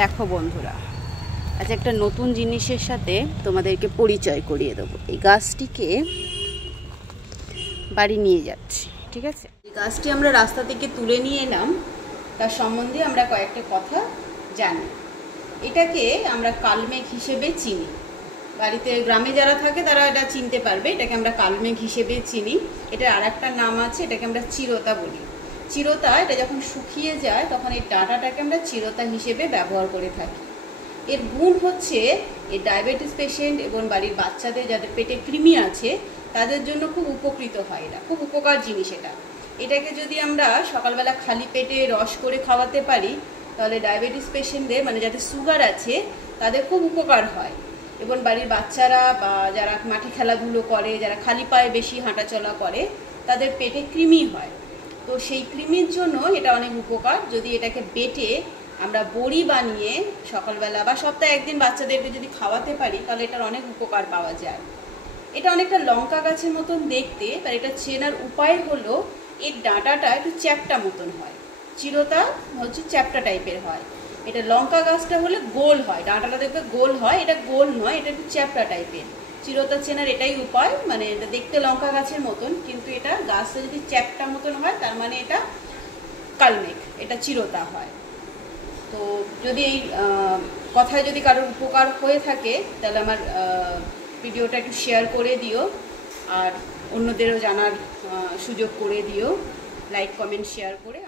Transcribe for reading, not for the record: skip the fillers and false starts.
দেখো বন্ধুরা, আজ একটা নতুন জিনিসের সাথে তোমাদেরকে পরিচয় করিয়ে দেবো। এই গাছটিকে বাড়ি নিয়ে যাচ্ছি, ঠিক আছে? এই গাছটি আমরা রাস্তা থেকে তুলে নিয়ে এলাম, তার সম্বন্ধে আমরা কয়েকটা কথা জানি। এটাকে আমরা কালমেঘ হিসেবে চিনি। বাড়িতে গ্রামে যারা থাকে তারা এটা চিনতে পারবে। এটাকে আমরা কালমেঘ হিসেবে চিনি। এটার আর একটা নাম আছে, এটাকে আমরা চিরতা বলি। চিরতা, এটা যখন শুকিয়ে যায় তখন এই ডাঁটাটাকে আমরা চিরতা হিসেবে ব্যবহার করে থাকি। এর গুণ হচ্ছে এই ডায়াবেটিস পেশেন্ট এবং বাড়ির বাচ্চাদের যাদের পেটে কৃমি আছে তাদের জন্য খুব উপকৃত হয়। এটা খুব উপকার জিনিস। এটাকে যদি আমরা সকালবেলা খালি পেটে রস করে খাওয়াতে পারি তাহলে ডায়াবেটিস পেশেন্টদের, মানে যাদের সুগার আছে, তাদের খুব উপকার হয়। এবং বাড়ির বাচ্চারা বা যারা মাঠে খেলাধুলো করে, যারা খালি পায়ে বেশি হাঁটাচলা করে, তাদের পেটে কৃমি হয়। তো সেই কৃমির জন্য এটা অনেক উপকার। যদি এটাকে বেটে আমরা বড়ি বানিয়ে সকালবেলা বা সপ্তাহে একদিন বাচ্চাদেরকে যদি খাওয়াতে পারি তাহলে এটার অনেক উপকার পাওয়া যায়। এটা অনেকটা লঙ্কা গাছের মতন দেখতে, আর এটা চেনার উপায় হলো এর ডাঁটাটা একটু চ্যাপ্টা মতন হয়। চিরতা হচ্ছে চ্যাপ্টা টাইপের হয়। এটা লঙ্কা গাছটা হলে গোল হয়, ডাঁটাটা দেখবে গোল হয়, এটা গোল নয়, এটা একটু চ্যাপ্টা টাইপের। চিরতা চেনার এটাই উপায়, মানে এটা দেখতে লঙ্কা গাছের মতন, কিন্তু এটা গাছটা যদি চ্যাপ্টা মতন হয় তার মানে এটা কালমেঘ, এটা চিরতা হয়। তো যদি এই কথায় যদি কারোর উপকার হয়ে থাকে তাহলে আমার ভিডিওটা একটু শেয়ার করে দিও, আর অন্যদেরও জানার সুযোগ করে দিও, লাইক কমেন্ট শেয়ার করে।